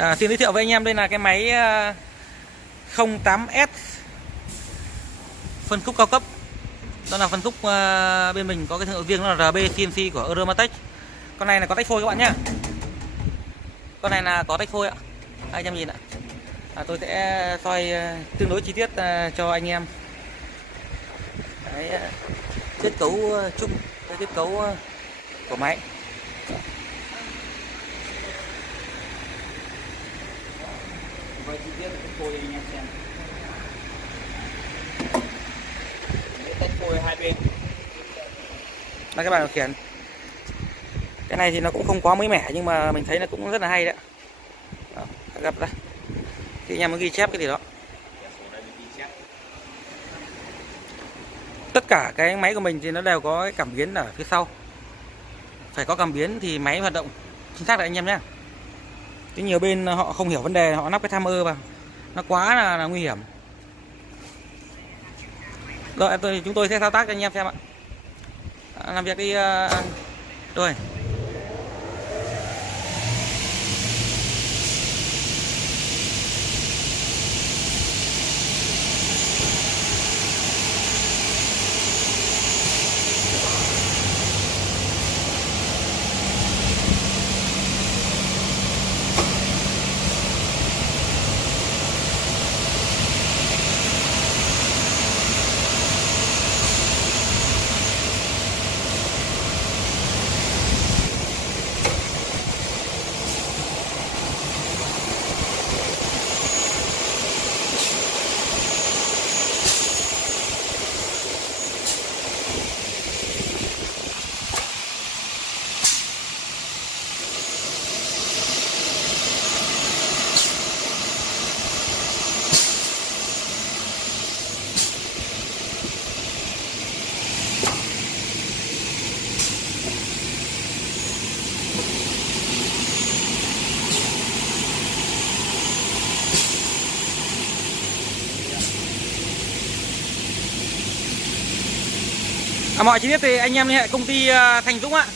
Xin giới thiệu với anh em, đây là cái máy 08S phân khúc cao cấp. Đó là phân khúc bên mình có cái thương hiệu riêng, đó là RB CNC của Euromatech. Con này là có tách phôi các bạn nhé. Con này là có tách phôi ạ. Anh em nhìn ạ. Tôi sẽ soi tương đối chi tiết cho anh em cái kết cấu chung, cái kết cấu của máy. Quay chi tiết tách phôi anh em xem. Tách phôi hai bên. Là các bạn điều khiển. Cái này thì nó cũng không quá mới mẻ nhưng mà mình thấy nó cũng rất là hay đấy. Đó, gặp đây. Thì anh em muốn ghi chép cái gì đó. Tất cả cái máy của mình thì nó đều có cái cảm biến ở phía sau. Phải có cảm biến thì máy hoạt động chính xác đấy anh em nhé. Chứ nhiều bên họ không hiểu vấn đề, họ lắp cái timer vào, nó quá là nguy hiểm. Rồi chúng tôi sẽ thao tác cho anh em xem ạ. Làm việc đi. Rồi. Mọi chi tiết thì anh em liên hệ công ty Thành Dũng ạ.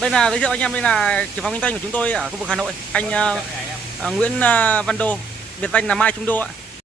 Đây là giới thiệu anh em, đây là trưởng phòng kinh doanh của chúng tôi ở khu vực Hà Nội, anh Nguyễn Văn Đô, biệt danh là Mai Trung Đô ạ.